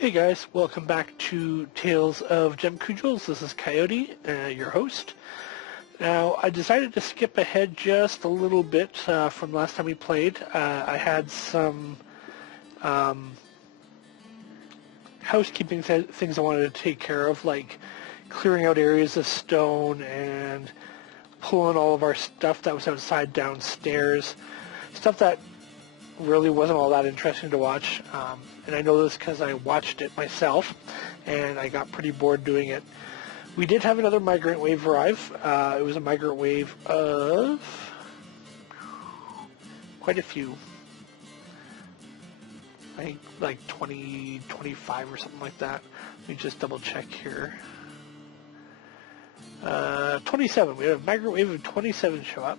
Hey guys, welcome back to Tales of Gemcudgels. This is Coyote, your host. Now, I decided to skip ahead just a little bit from last time we played. I had some housekeeping things I wanted to take care of, like clearing out areas of stone and pulling all of our stuff that was outside downstairs. Stuff that really wasn't all that interesting to watch, and I know this because I watched it myself and I got pretty bored doing it. We did have another migrant wave arrive. It was a migrant wave of quite a few. I think like 20, 25 or something like that. Let me just double check here. 27. We had a migrant wave of 27 show up.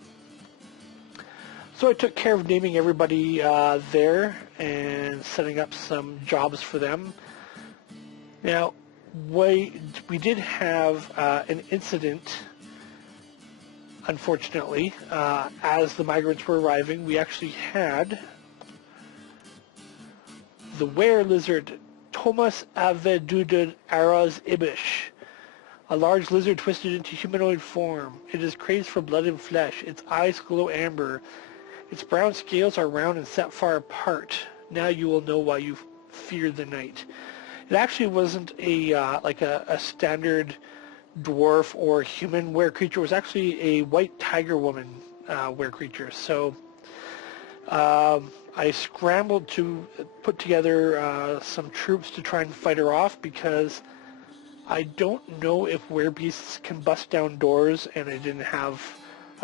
So I took care of naming everybody there and setting up some jobs for them. Now, we did have an incident, unfortunately, as the migrants were arriving. We actually had the Werelizard Thomas Avedudud Araz Ibish, a large lizard twisted into humanoid form. It is crazed for blood and flesh. Its eyes glow amber. Its brown scales are round and set far apart. Now you will know why you fear the night. It actually wasn't like a standard dwarf or human were creature. It was actually a white tiger woman were creature. So I scrambled to put together some troops to try and fight her off, because I don't know if werebeasts can bust down doors, and I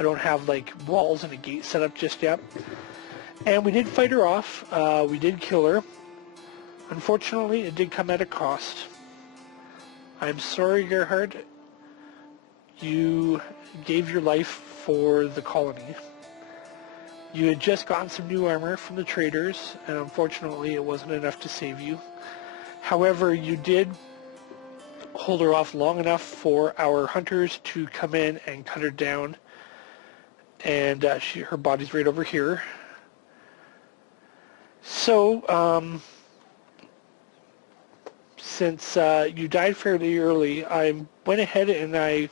don't have like walls and a gate set up just yet. And we did fight her off. We did kill her. Unfortunately, it did come at a cost. I'm sorry, Gerhard. You gave your life for the colony. You had just gotten some new armor from the traders, and unfortunately it wasn't enough to save you. However, you did hold her off long enough for our hunters to come in and cut her down. And her body's right over here. So, since you died fairly early, I went ahead and I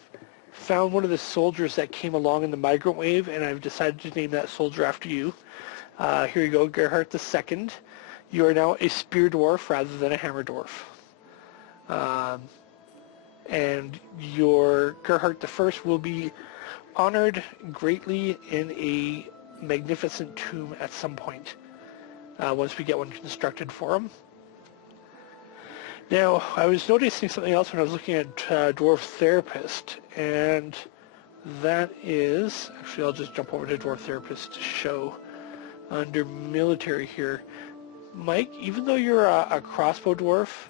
found one of the soldiers that came along in the migrant wave, and I've decided to name that soldier after you. Here you go, Gerhard II. You are now a spear dwarf rather than a hammer dwarf. And your Gerhard I will be honored greatly in a magnificent tomb at some point, once we get one constructed for him. Now, I was noticing something else when I was looking at Dwarf Therapist, and that is, actually I'll just jump over to Dwarf Therapist to show under military here. Mike, even though you're a crossbow dwarf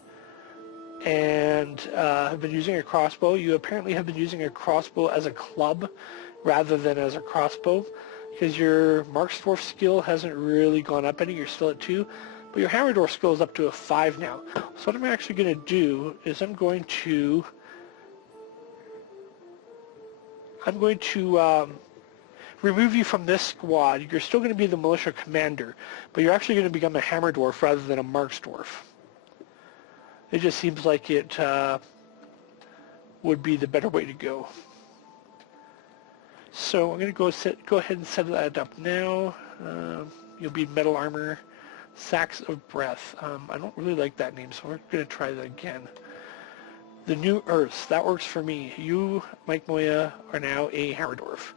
and have been using a crossbow, you apparently have been using a crossbow as a club rather than as a crossbow, because your Marks Dwarf skill hasn't really gone up any. You're still at 2, but your Hammer Dwarf skill is up to a 5 now. So what I'm actually going to do is I'm going to remove you from this squad. You're still going to be the militia commander, but you're actually going to become a Hammer Dwarf rather than a Marks Dwarf. It just seems like it would be the better way to go. So I'm going to go ahead and set that up now. You'll be metal armor, sacks of breath. I don't really like that name, so we're going to try that again. The New Earths, that works for me. You, Mike Moya, are now a Hammer Dwarf.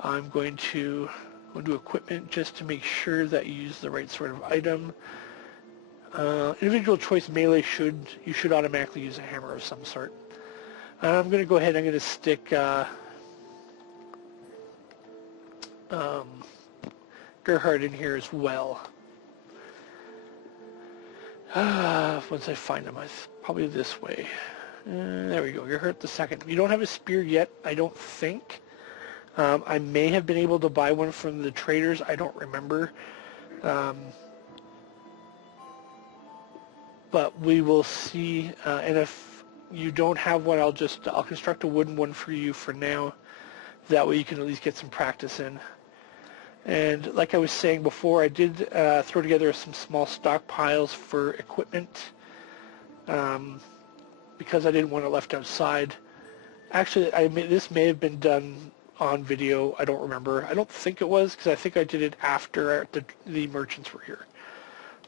I'm going to go into equipment just to make sure that you use the right sort of item. Individual choice melee, you should automatically use a hammer of some sort. I'm going to go ahead and I'm going to stick Gerhard in here as well. Once I find him, probably this way. There we go, Gerhard II. You don't have a spear yet, I don't think. I may have been able to buy one from the traders, I don't remember. But we will see, and if you don't have one, I'll construct a wooden one for you for now. That way you can at least get some practice in. And like I was saying before, I did throw together some small stockpiles for equipment. because I didn't want it left outside. Actually, this may have been done on video. I don't remember. I don't think it was, because I think I did it after the merchants were here.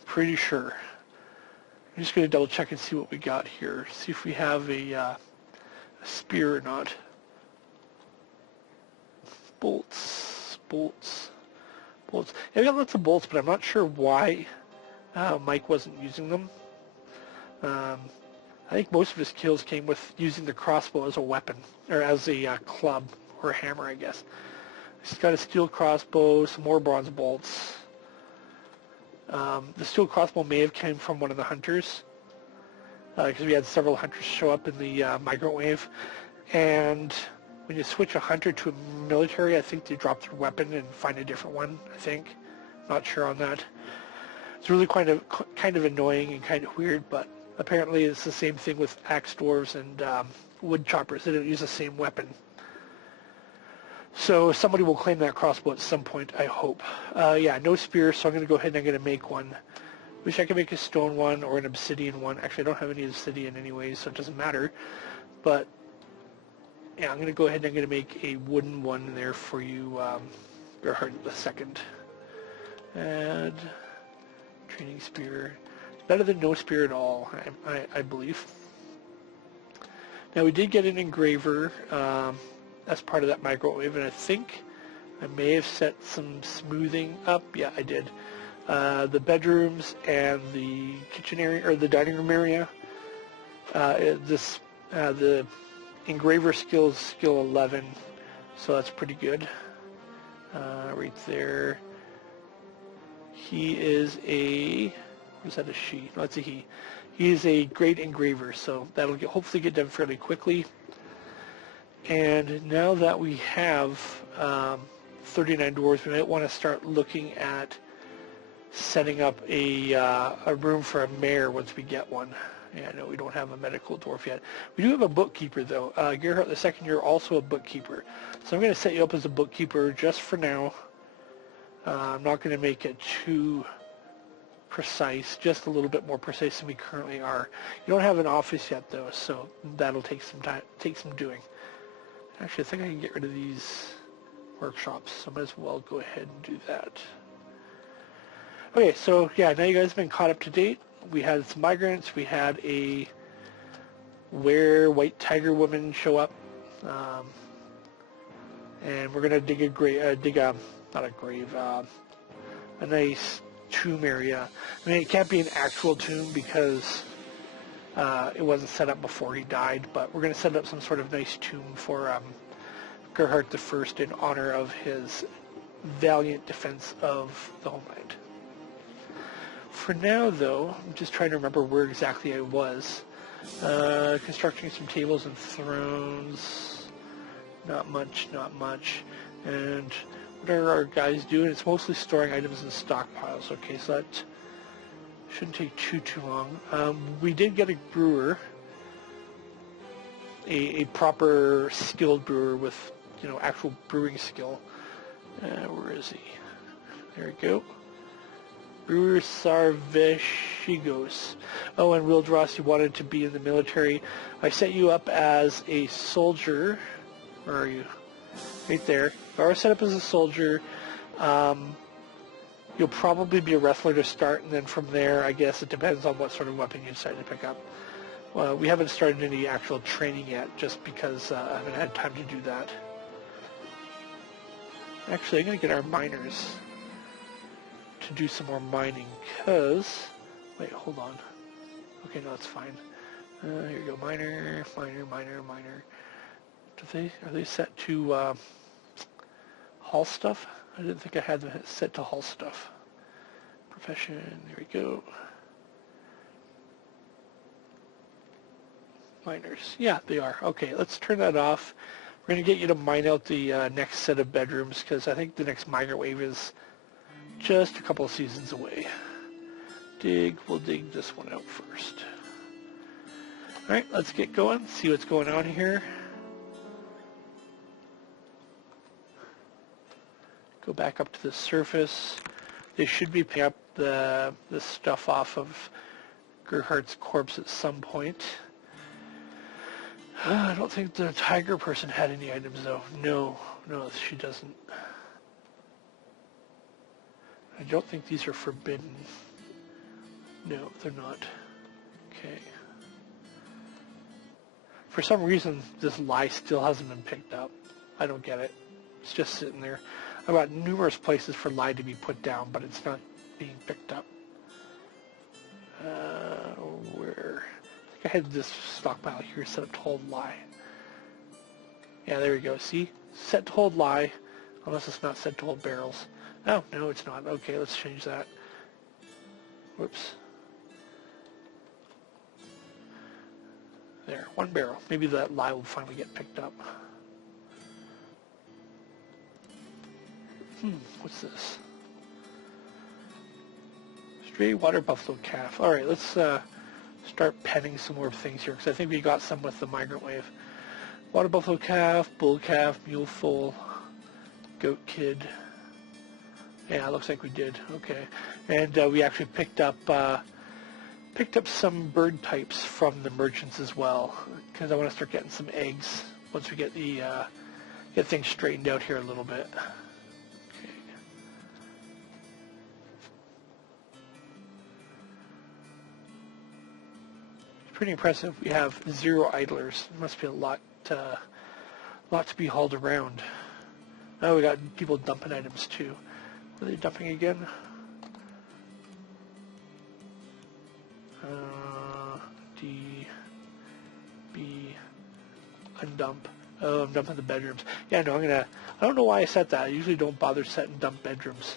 Pretty sure. I'm just going to double check and see what we got here. See if we have a spear or not. Bolts. Yeah, we got lots of bolts, but I'm not sure why Mike wasn't using them. I think most of his kills came with using the crossbow as a weapon, or as a club, or a hammer, I guess. He's got a steel crossbow, some more bronze bolts. The steel crossbow may have came from one of the hunters, because we had several hunters show up in the migrant wave. And when you switch a hunter to a military, I think they drop their weapon and find a different one, I think. Not sure on that. It's really kind of annoying and kind of weird, but apparently it's the same thing with axe dwarves and wood choppers. They don't use the same weapon. So somebody will claim that crossbow at some point, I hope. Yeah, no spear, so I'm going to go ahead and I'm going to make one. Wish I could make a stone one or an obsidian one. Actually, I don't have any obsidian anyway, so it doesn't matter. But yeah, I'm going to go ahead and I'm going to make a wooden one there for you, Gerhard II. Add training spear. Better than no spear at all, I believe. Now we did get an engraver as part of that microwave, and I think I may have set some smoothing up. Yeah, I did. The bedrooms and the kitchen area, or the dining room area. The engraver skill is skill 11, so that's pretty good. Right there. He is a, was that a she? No, it's a he. He is a great engraver, so that'll hopefully get done fairly quickly. And now that we have 39 dwarves, we might want to start looking at setting up a room for a mayor once we get one. Yeah, no, we don't have a medical dwarf yet. We do have a bookkeeper, though. Gerhard II, you're also a bookkeeper. So I'm going to set you up as a bookkeeper just for now. I'm not going to make it too precise, just a little bit more precise than we currently are. You don't have an office yet, though, so that'll take some time, take some doing. Actually, I think I can get rid of these workshops, so I might as well go ahead and do that. Okay, so yeah, now you guys have been caught up to date. We had some migrants. We had a white tiger woman show up, and we're gonna dig a not a grave, a nice tomb area. I mean, it can't be an actual tomb because it wasn't set up before he died, but we're gonna set up some sort of nice tomb for Gerhard I in honor of his valiant defense of the homeland. For now, though, I'm just trying to remember where exactly I was. Constructing some tables and thrones. Not much. And what are our guys doing? It's mostly storing items in stockpiles. Okay, so that shouldn't take too long. We did get a brewer, a proper skilled brewer with, you know, actual brewing skill. Where is he? There we go. Werelizards. Oh, and Wildross, you wanted to be in the military. I set you up as a soldier. Where are you? Right there. If I were set up as a soldier, you'll probably be a wrestler to start, and then from there, I guess it depends on what sort of weapon you decide to pick up. We haven't started any actual training yet, just because I haven't had time to do that. Actually, I'm going to get our miners to do some more mining, because... Wait, hold on. Okay, no, it's fine. Here you go, miner. Are they set to haul stuff? I didn't think I had them set to haul stuff. Profession, there we go. Miners, yeah, they are. Okay, let's turn that off. We're going to get you to mine out the next set of bedrooms, because I think the next migrant wave is just a couple of seasons away. We'll dig this one out first. Alright, let's get going, see what's going on here. Go back up to the surface. They should be picking up the stuff off of Gerhardt's corpse at some point. I don't think the tiger person had any items though. No, she doesn't. I don't think these are forbidden. No, they're not. Okay. For some reason, this lie still hasn't been picked up. I don't get it. It's just sitting there. I've got numerous places for lie to be put down, but it's not being picked up. Where? I think I had this stockpile here set to hold lie. Yeah, there we go. See? Set to hold lie, unless it's not set to hold barrels. Oh, no, it's not. Okay, let's change that. Whoops. There, 1 barrel. Maybe that lie will finally get picked up. What's this? Stray water buffalo calf. Alright, let's start penning some more things here, because I think we got some with the migrant wave. Water buffalo calf, bull calf, mule foal, goat kid. Yeah, it looks like we did. Okay. And we actually picked up some bird types from the merchants as well, because I want to start getting some eggs once we get the get things straightened out here a little bit. Okay. It's pretty impressive. We have 0 idlers. There must be a lot to be hauled around. Oh, we got people dumping items too. What are they dumping again? D, B, undump. Oh, I'm dumping the bedrooms. Yeah, no, I don't know why I set that. I usually don't bother setting dump bedrooms.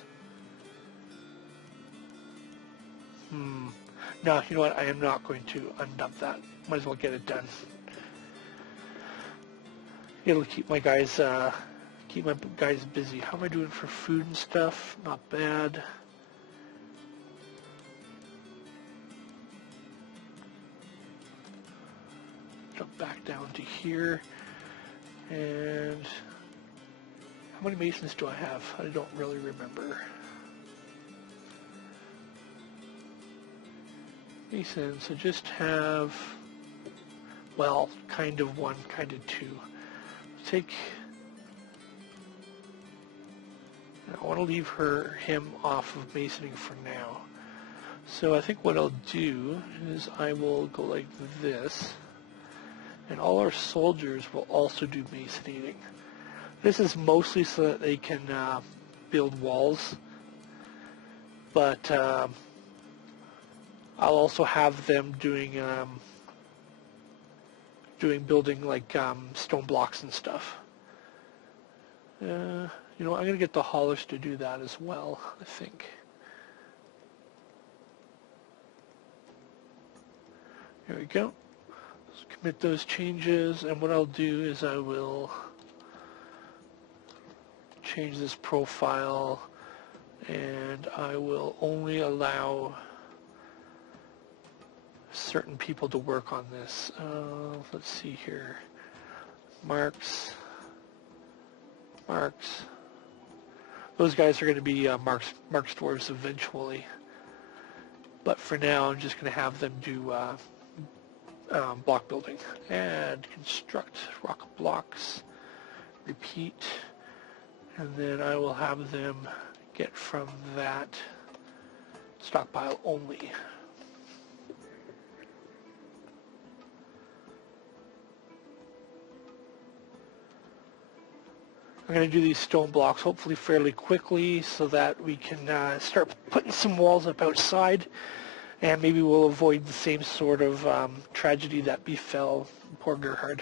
No, you know what? I am not going to undump that. Might as well get it done. It'll keep my guys busy. How am I doing for food and stuff? Not bad. Jump back down to here. And how many masons do I have? I don't really remember. Masons, I just have, well, kind of 1, kind of 2. Take, I want to leave him off of masoning for now. So I think what I'll do is I will go like this, and all our soldiers will also do masoning. This is mostly so that they can build walls, but I'll also have them doing building like stone blocks and stuff. You know, I'm gonna get the haulers to do that as well, I think. There we go. Let's commit those changes, and what I'll do is I will change this profile, and I will only allow certain people to work on this. Let's see here. Marks. Those guys are going to be Marks dwarves eventually. But for now, I'm just going to have them do block building. Add, construct, rock blocks, repeat, and then I will have them get from that stockpile only. I'm going to do these stone blocks hopefully fairly quickly so that we can start putting some walls up outside, and maybe we'll avoid the same sort of tragedy that befell poor Gerhard.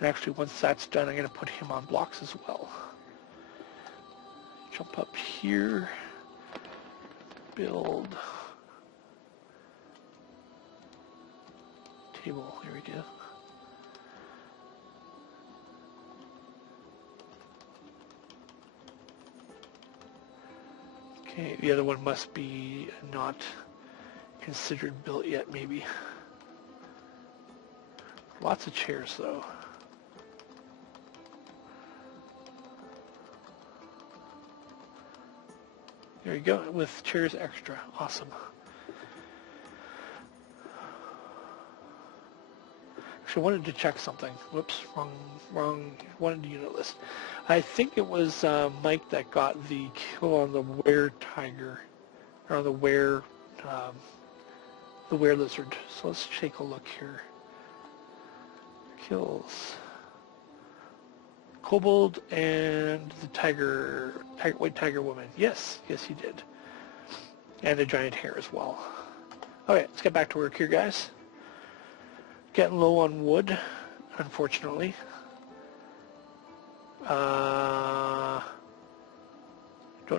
And actually once that's done, I'm going to put him on blocks as well. Jump up here, build table, here we go. Okay, the other one must be not considered built yet, maybe. Lots of chairs, though. There you go, with chairs extra. Awesome. Actually, I wanted to check something. Whoops, wrong. Wanted to unit list. I think it was Mike that got the kill on the were-tiger, or on the were-lizard. So let's take a look here. Kills. Kobold and the white tiger woman. Yes, he did. And a giant hare as well. Okay, let's get back to work here, guys. Getting low on wood, unfortunately. Don't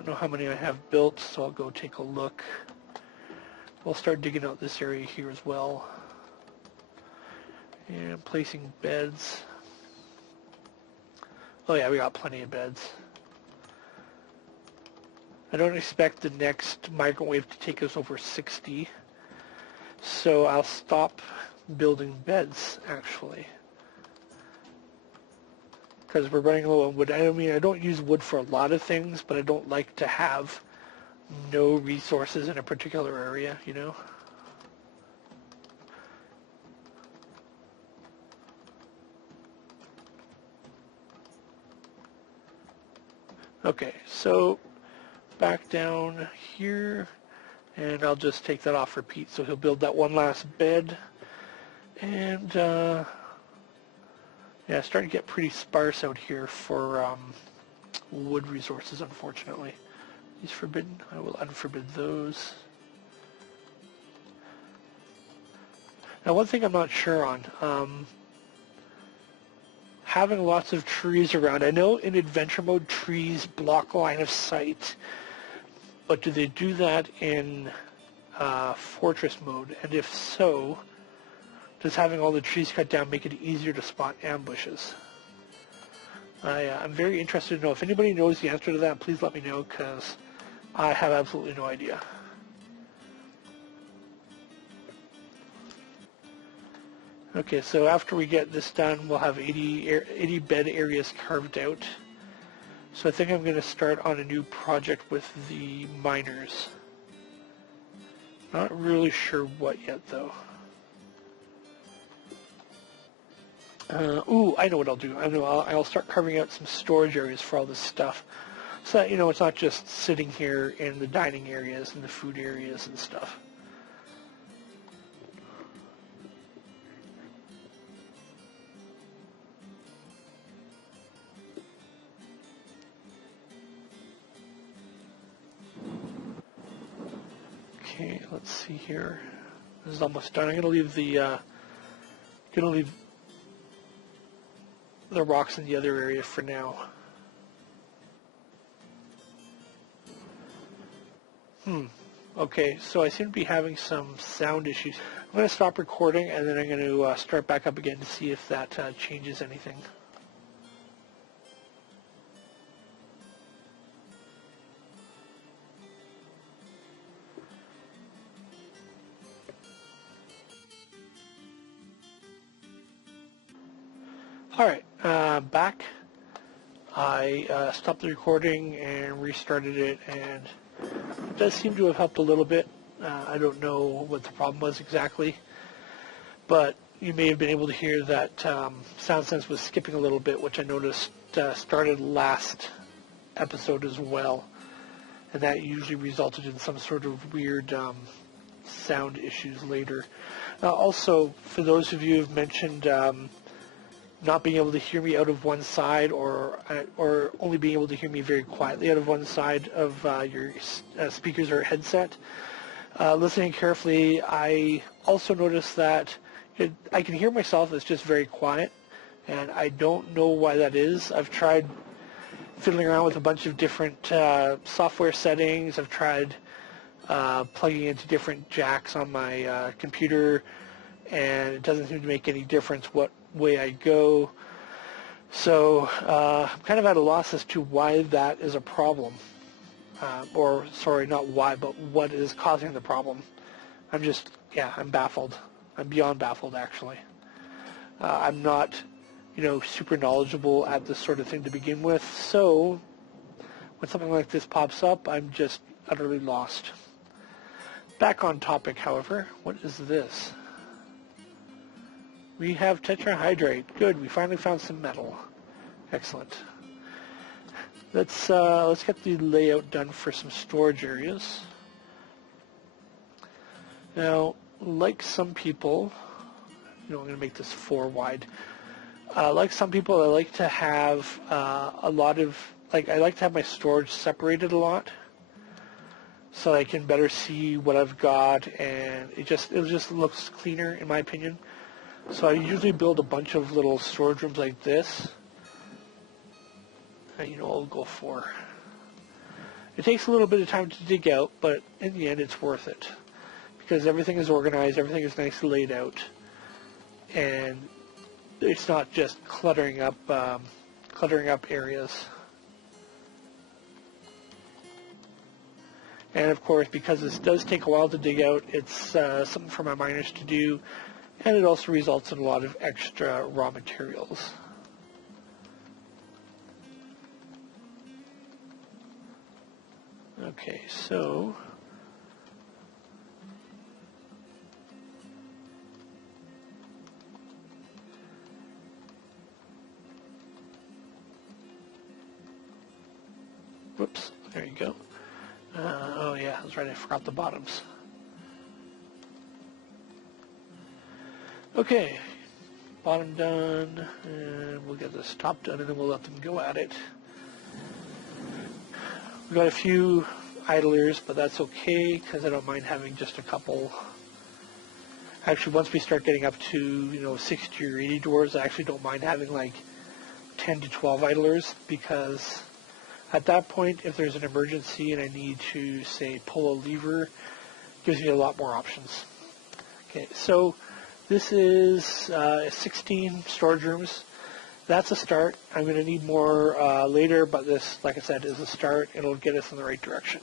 know how many I have built, so I'll go take a look. We'll start digging out this area here as well. And placing beds. Oh yeah, we got plenty of beds. I don't expect the next migrant wave to take us over 60. So I'll stop building beds, actually. Because we're running low on wood. I mean, I don't use wood for a lot of things, but I don't like to have no resources in a particular area, you know? Okay, so back down here, and I'll just take that off for Pete, so he'll build that one last bed. And, yeah, it's starting to get pretty sparse out here for wood resources, unfortunately. These forbidden, I will unforbid those. Now, one thing I'm not sure on, having lots of trees around. I know in adventure mode trees block line of sight, but do they do that in fortress mode? And if so, does having all the trees cut down make it easier to spot ambushes? I'm very interested to know. If anybody knows the answer to that, please let me know, because I have absolutely no idea. Okay, so after we get this done, we'll have 80 bed areas carved out. So I think I'm going to start on a new project with the miners. Not really sure what yet, though. Ooh, I know what I'll do. I'll start carving out some storage areas for all this stuff. So that, you know, it's not just sitting here in the dining areas and the food areas and stuff. Okay, let's see here. This is almost done. I'm gonna leave the rocks in the other area for now. Okay, so I seem to be having some sound issues. I'm going to stop recording, and then I'm going to start back up again to see if that changes anything. Alright, back. I stopped the recording and restarted it, and it does seem to have helped a little bit. I don't know what the problem was exactly, but you may have been able to hear that SoundSense was skipping a little bit, which I noticed started last episode as well, and that usually resulted in some sort of weird sound issues later. Also, for those of you who've mentioned not being able to hear me out of one side, or only being able to hear me very quietly out of one side of your speakers or headset. Listening carefully, I also noticed that I can hear myself. It's just very quiet, and I don't know why that is. I've tried fiddling around with a bunch of different software settings. I've tried plugging into different jacks on my computer, and it doesn't seem to make any difference what way I go. So I'm kind of at a loss as to why that is a problem. Or, sorry, not why, but what is causing the problem. I'm baffled. I'm beyond baffled, actually. I'm not, super knowledgeable at this sort of thing to begin with, so when something like this pops up, I'm just utterly lost. Back on topic, however, what is this? We have tetrahydrite. Good, we finally found some metal. Excellent. Let's get the layout done for some storage areas. Now, like some people, I'm going to make this 4 wide. Like some people, I like to have I like to have my storage separated a lot, so I can better see what I've got, and it just looks cleaner in my opinion. So I usually build a bunch of little storage rooms like this. And, I'll go for. It takes a little bit of time to dig out, but in the end, it's worth it because everything is organized, everything is nicely laid out, and it's not just cluttering up areas. And of course, because this does take a while to dig out, it's something for my miners to do, and it also results in a lot of extra raw materials. Okay, so whoops, there you go. Oh yeah, that's right, I forgot the bottoms. Okay, bottom done, and we'll get this top done, and then we'll let them go at it. We've got a few idlers, but that's okay, because I don't mind having just a couple. Actually, once we start getting up to, 60 or 80 dwarves, I actually don't mind having like 10 to 12 idlers, because at that point, if there's an emergency and I need to, say, pull a lever, it gives me a lot more options. Okay, so this is 16 storage rooms. That's a start. I'm going to need more later, but this, like I said, is a start. It'll get us in the right direction.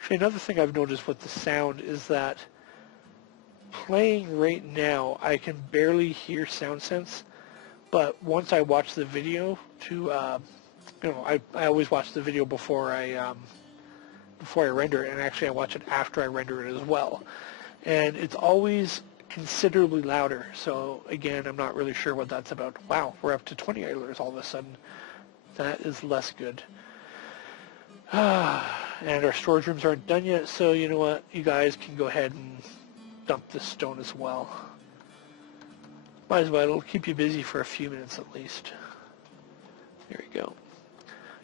Actually, another thing I've noticed with the sound is that playing right now, I can barely hear sound sense, but once I watch the video I always watch the video before I render it, and actually I watch it after I render it as well. And it's always considerably louder, so again, I'm not really sure what that's about. Wow, we're up to 20 idlers all of a sudden. That is less good. And our storage rooms aren't done yet, so you know what? You guys can go ahead and dump this stone as well. Might as well, it'll keep you busy for a few minutes at least. There we go.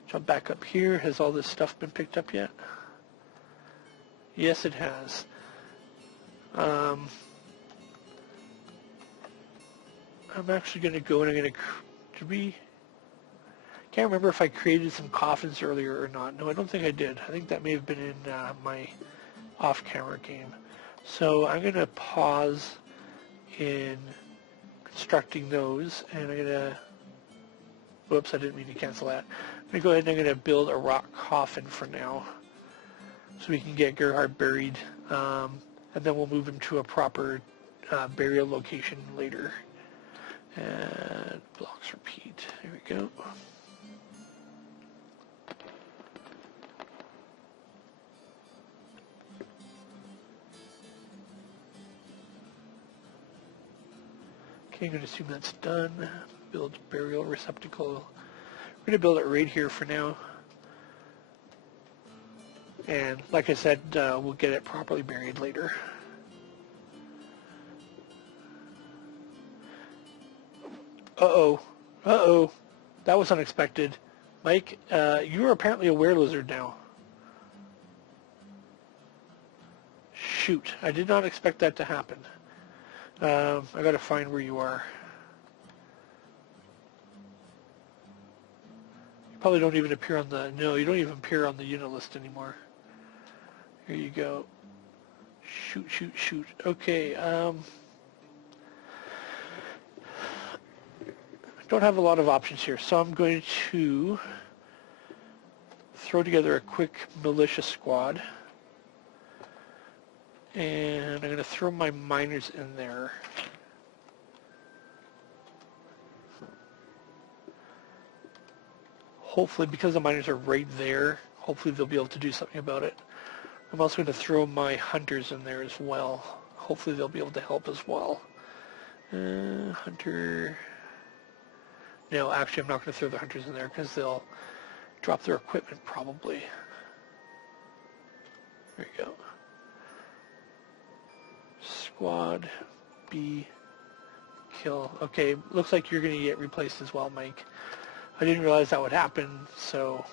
Jump back up here. Has all this stuff been picked up yet? Yes, it has. I'm actually going to go and I'm going to... Can't remember if I created some coffins earlier or not. No, I don't think I did. I think that may have been in my off-camera game. So I'm going to pause in constructing those, and I'm going to... Whoops, I didn't mean to cancel that. I'm going to go ahead and I'm going to build a rock coffin for now, so we can get Gerhard buried, and then we'll move him to a proper burial location later. And blocks repeat. There we go. Okay, I'm going to assume that's done. Build burial receptacle. We're going to build it right here for now. And like I said, we'll get it properly buried later. Uh-oh. Uh-oh. That was unexpected. Mike, you are apparently a werelizard now. Shoot. I did not expect that to happen. I gotta find where you are. You probably don't even appear on the... No, you don't even appear on the unit list anymore. Here you go. Shoot, shoot, shoot. Okay, I don't have a lot of options here, so I'm going to throw together a quick militia squad. And I'm going to throw my miners in there. Hopefully, because the miners are right there, hopefully they'll be able to do something about it. I'm also going to throw my hunters in there as well. Hopefully they'll be able to help as well. Hunter... No, actually I'm not going to throw the hunters in there because they'll drop their equipment probably. There you go. Squad B kill. Okay, looks like you're going to get replaced as well, Mike. I didn't realize that would happen, so...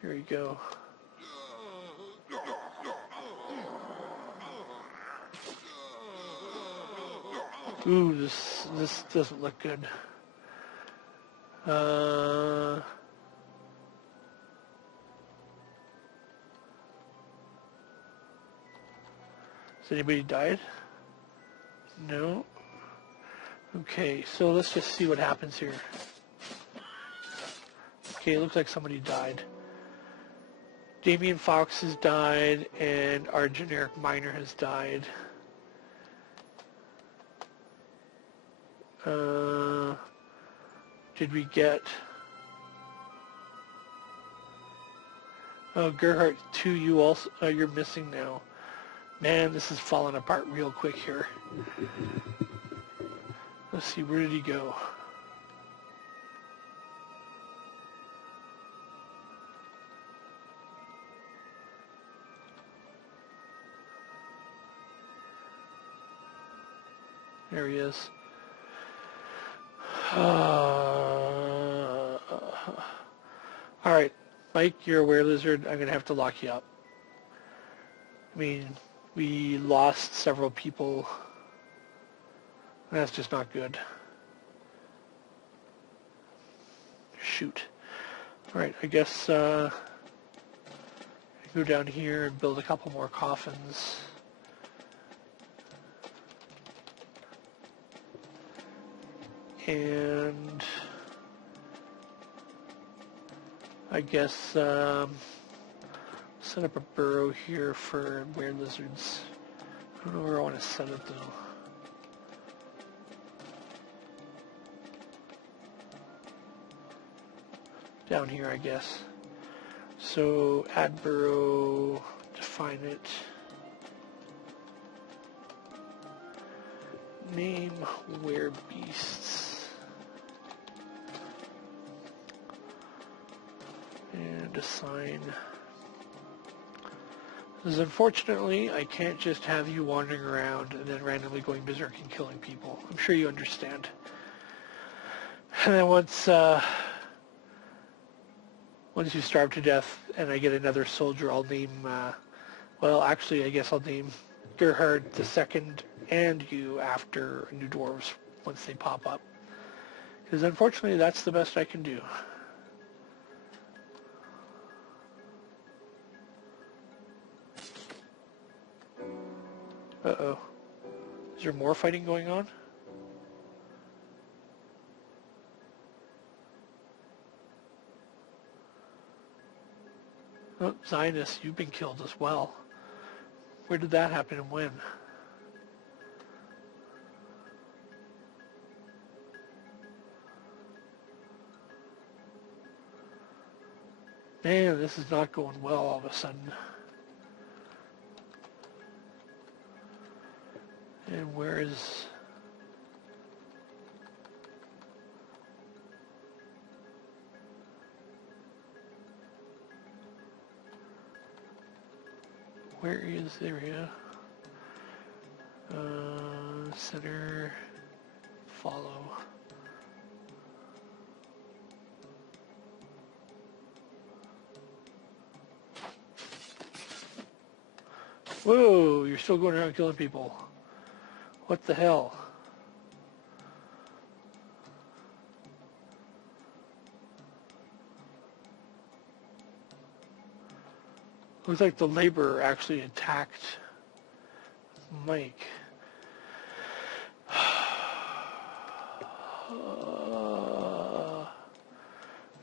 Here we go. Ooh, this doesn't look good. Has anybody died? No. Okay, so let's just see what happens here. Okay, it looks like somebody died. Damien Fox has died, and our generic miner has died. Did we get... Oh, Gerhardt 2, you also... you're missing now. Man, this is falling apart real quick here. Let's see, where did he go? There he is. Alright, Mike, you're a Werelizard. I'm going to have to lock you up. I mean, we lost several people. That's just not good. Shoot. Alright, I guess go down here and build a couple more coffins. And I guess set up a burrow here for Werelizards. I don't know where I want to set it though. Down here, I guess. So add burrow, define it. Name werebeasts. And assign. Because unfortunately, I can't just have you wandering around and then randomly going berserk and killing people. I'm sure you understand. And then once you starve to death and I get another soldier, I'll name, well, actually, I guess I'll name Gerhard the Second and you after new dwarves once they pop up. Because unfortunately, that's the best I can do. Uh-oh. Is there more fighting going on? Oh, Zionist, you've been killed as well. Where did that happen and when? Man, this is not going well all of a sudden. And where is... Where is the area? Center, follow. Whoa, you're still going around killing people. What the hell? Looks like the laborer actually attacked Mike. I'm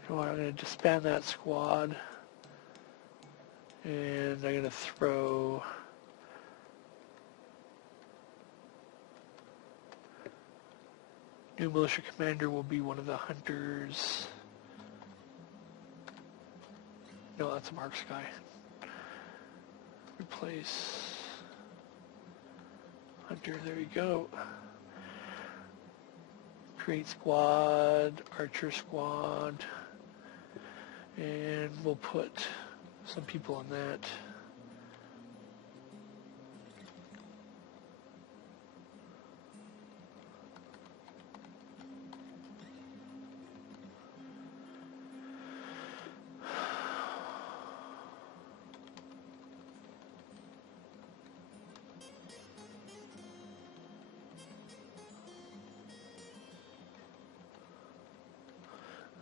going to disband that squad. And I'm going to throw New militia commander will be one of the hunters. No, that's a marks guy. Replace hunter, there we go. Create squad, archer squad, and we'll put some people on that.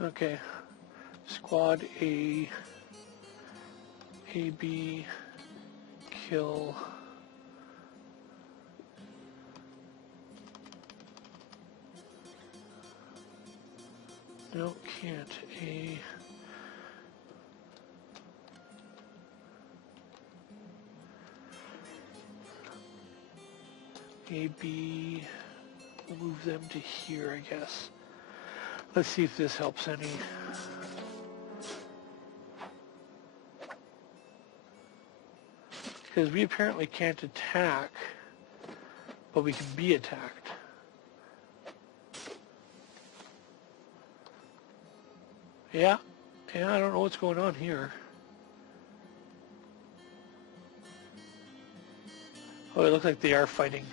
Okay, squad A, AB, kill, no, can't, AB, we'll move them to here, I guess. Let's see if this helps any. Because we apparently can't attack, but we can be attacked. Yeah, I don't know what's going on here. Oh, it looks like they are fighting.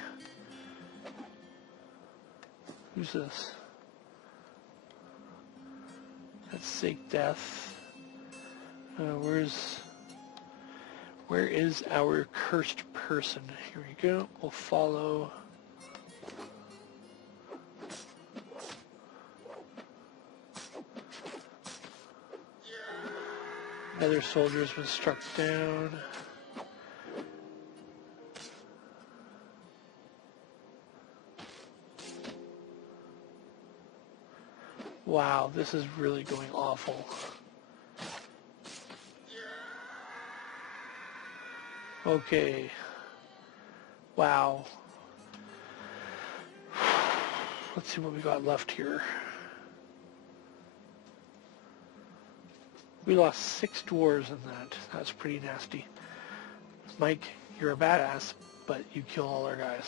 Who's this? That's Sake Death. Where is our cursed person? Here we go. We'll follow. Another soldier has been struck down. Wow, this is really going awful. Okay. Wow. Let's see what we got left here. We lost 6 dwarves in that. That's pretty nasty. Mike, you're a badass, but you kill all our guys.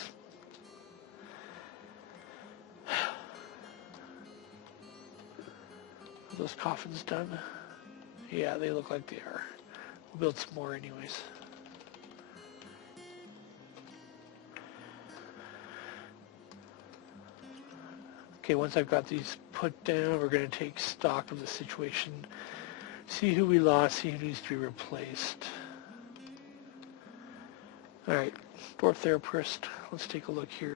Are those coffins done? Yeah, they look like they are. We'll build some more anyways. Okay, once I've got these put down, we're going to take stock of the situation. See who we lost, see who needs to be replaced. Alright, dwarf therapist, let's take a look here.